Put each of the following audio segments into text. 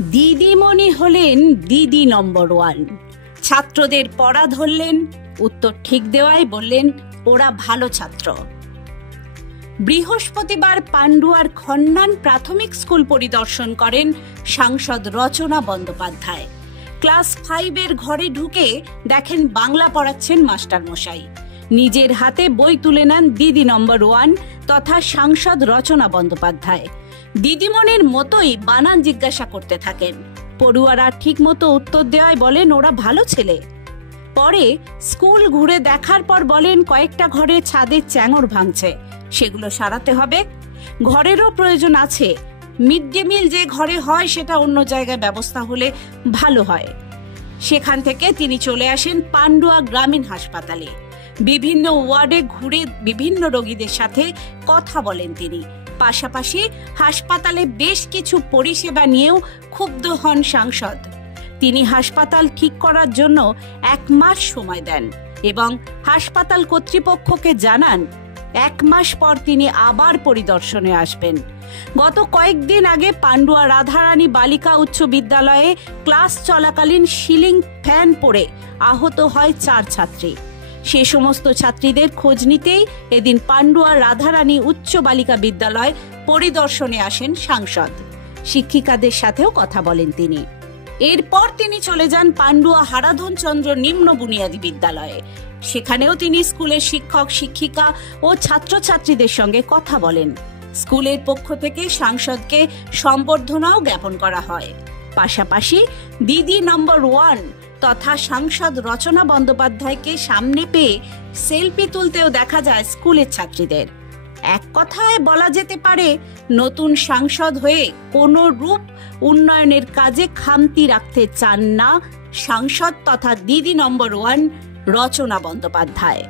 দিদিমণি হলেন দিদি নম্বর 1। ছাত্রদের পড়া ধরলেন, উত্তর ঠিক দেওয়ায় বললেন ওরা ভালো ছাত্র। বৃহস্পতিবার পান্ডুয়ার খন্নান প্রাথমিক স্কুল পরিদর্শন করেন সাংসদ রচনা বন্দ্যোপাধ্যায়। ক্লাস 5-এর ঘরে ঢুকে দেখেন বাংলা পড়াচ্ছেন মাস্টারমশাই। নিজের হাতে বই তুলে নেন দিদি নম্বর 1 তথা সাংসদ রচনা বন্দ্যোপাধ্যায়। দিদিমণির মতোই বানান জিজ্ঞাসা করতে থাকেন। পড়ুয়ারা ঠিক মতো উত্তর দেওয়ায় বলেন ওরা ভালো ছেলে। পরে স্কুল ঘুরে দেখার পর বলেন কয়েকটা ঘরে ছাদের চ্যাঙর ভাঙছে, সেগুলো সারাতে হবে। ঘরেরও প্রয়োজন আছে, মিড ডে মিল যে ঘরে হয় সেটা অন্য জায়গায় ব্যবস্থা হলে ভালো হয়। সেখান থেকে তিনি চলে আসেন পান্ডুয়া গ্রামীণ হাসপাতালে। বিভিন্ন ওয়ার্ডে ঘুরে বিভিন্ন রোগীদের সাথে কথা বলেন তিনি। পাশাপাশি হাসপাতালে বেশ কিছু পরিষেবা নিয়েও ক্ষুব্ধ হন সাংসদ। তিনি হাসপাতাল ঠিক করার জন্য 1 মাস সময় দেন এবং হাসপাতাল কর্তৃপক্ষকে জানান 1 মাস পর তিনি আবার পরিদর্শনে আসবেন। গত কয়েকদিন আগে পান্ডুয়া রাধারানী বালিকা উচ্চ বিদ্যালয়ে ক্লাস চলাকালীন সিলিং ফ্যান পড়ে আহত হয় 4 ছাত্রী। সে সমস্ত ছাত্রীদের খোঁজ নিতেই এদিন পান্ডুয়া রাধারানী উচ্চ বালিকা বিদ্যালয় পরিদর্শনে আসেন সাংসদ। শিক্ষিকাদের সাথেও কথা বলেন তিনি। এরপর তিনি চলে যান পান্ডুয়া হারাধন চন্দ্র নিম্ন বুনিয়াদী বিদ্যালয়ে। সেখানেও তিনি স্কুলের শিক্ষক শিক্ষিকা ও ছাত্রছাত্রীদের সঙ্গে কথা বলেন। স্কুলের পক্ষ থেকে সাংসদকে সম্বর্ধনাও জ্ঞাপন করা হয়। পাশাপাশি দিদি নম্বর 1 তথা সাংসদ রচনা বন্দ্যোপাধ্যায়কে সামনে পেয়ে সেলফি তুলতেও দেখা যায় স্কুলের ছাত্রীদের। এক কথায় বলা যেতে পারে নতুন সাংসদ হয়ে কোনো রূপ উন্নয়নের কাজে খামতি রাখতে চান না সাংসদ তথা দিদি নম্বর 1 রচনা বন্দ্যোপাধ্যায়।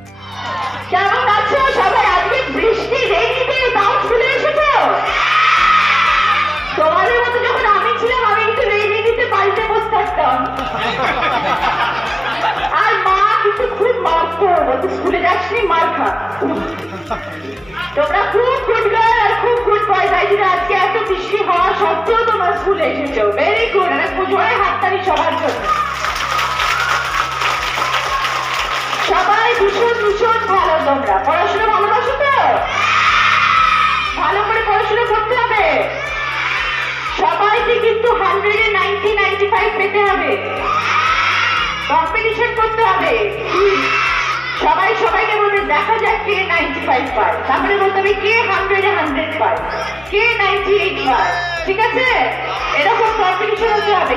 কেমন আছো সবাই? আজকে বৃষ্টি রেখে দাও চলে এসেছো। তোমাদের মতো যখন আমি ছিলাম আমি একটু রেখে দিতে পাল্টে বসে থাকতাম। আর মা কিন্তু খুব মারতো, বলতো স্কুলে যাসনি মার খা। তোমরা খুব গুড গার্ল আর খুব গুড বয়, তাই জন্য আজকে এত বৃষ্টি হওয়া সত্ত্বেও তোমরা স্কুলে এসেছো। Very good. আমি পুজোয় হাততালি সবার জন্য। সবাই ভীষণ ভীষণ ভালো। তোমরা পড়াশোনা ভালোবাসো তো? ভালো করে পড়াশোনা করতে হবে। সবাইকে কিন্তু 100-এ 90-95 পেতে হবে। কম্পিটিশন করতে হবে। সবাই সবাইকে বলবে দেখা যাক কে 95 পায়, তারপরে বলতে হবে কে 100-এ 100 পায়, কে 98 পায়। ঠিক আছে? এরকম কম্পিটিশন হতে হবে।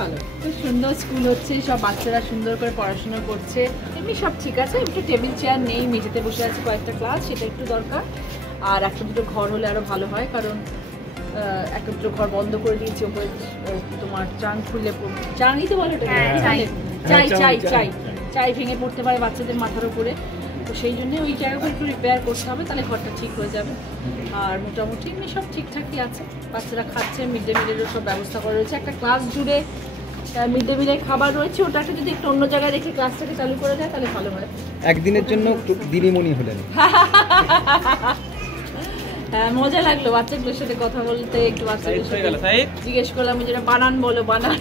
ভালো, খুব সুন্দর স্কুল হচ্ছে, সব বাচ্চারা সুন্দর করে পড়াশোনা করছে, এমনি সব ঠিক আছে। একটু টেবিল চেয়ার নেই, মেঝেতে বসে আছে কয়েকটা ক্লাস, সেটা একটু দরকার। আর একটা দুটো ঘর হলে আরো ভালো হয়, কারণ একটা দুটো ঘর বন্ধ করে দিয়েছি। ওপরে তোমার চাং খুলে চাংই তো বলে চাই ভেঙে পড়তে পারে বাচ্চাদের মাথার উপরে, তো সেই জন্য ওই জায়গাগুলো একটু রিপেয়ার করতে হবে, তাহলে ঘরটা ঠিক হয়ে যাবে। আর মোটামুটি এমনি সব ঠিকঠাকই আছে। বাচ্চারা খাচ্ছে, মিড ডে মিলেরও সব ব্যবস্থা করা রয়েছে। একটা ক্লাস জুড়ে মিড ডে মিলের খাবার রয়েছে, ওটাকে যদি একটু অন্য জায়গায় রেখে ক্লাসটাকে চালু করে যায় তাহলে ভালো হয়। একদিনের জন্য দিদিমণি হলেন। হ্যাঁ, মজা লাগলো বাচ্চাগুলোর সাথে কথা বলতে। একটু বাচ্চাগুলোর সাথে জিজ্ঞেস করলাম যেটা বানান বলো, বানান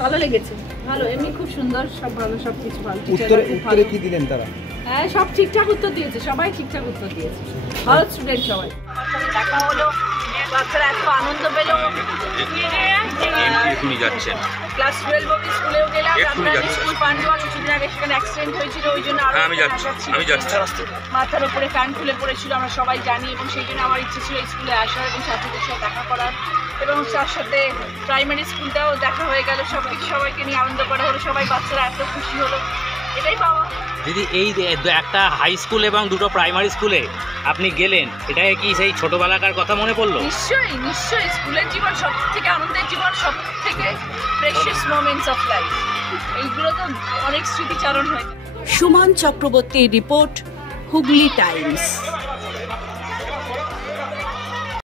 ভালো লেগেছে। ভালো, এমনি খুব সুন্দর, সব ভালো, সব কিছু ভালো। উত্তরে কি দিলেন তারা? হ্যাঁ, সব ঠিকঠাক উত্তর দিয়েছে, সবাই ঠিকঠাক উত্তর দিয়েছে। ভালো স্টুডেন্ট সবাই। আমার সাথে দেখা হলো, বাচ্চারা এত আনন্দ পেল। ক্লাস 12 অবধি স্কুলেও গেলাম। স্কুল পান্ডুয়া কিছুদিন আগে সেখানে অ্যাক্সিডেন্ট হয়েছিল, ওই জন্য মাথার উপরে ফ্যান খুলে পড়েছিল, আমরা সবাই জানি। এবং সেই জন্য আমার ইচ্ছে ছিল স্কুলে আসার এবং ছাত্রদের সাথে দেখা করার, এবং তার সাথে প্রাইমারি স্কুলটাও দেখা হয়ে গেল। সবকিছু সবাইকে নিয়ে আনন্দ করা হলো, সবাই বাচ্চারা এত খুশি হলো, এটাই পাওয়া। দিদি, এই একটা হাই স্কুল এবং দুটো প্রাইমারি স্কুলে আপনি গেলেন, এটাকে কি সেই ছোটবেলাকার কথা মনে পড়লো? নিশ্চয়ই নিশ্চয়ই। স্কুলের জীবন সব থেকে আনন্দের জীবন, সব থেকে প্রেশিয়াস মোমেন্টস অফ লাইফ। এইগুলো তো অনেক স্মৃতিচারণ হয়ে যায়। সুমন চক্রবর্তীর রিপোর্ট, হুগলি টাইমস।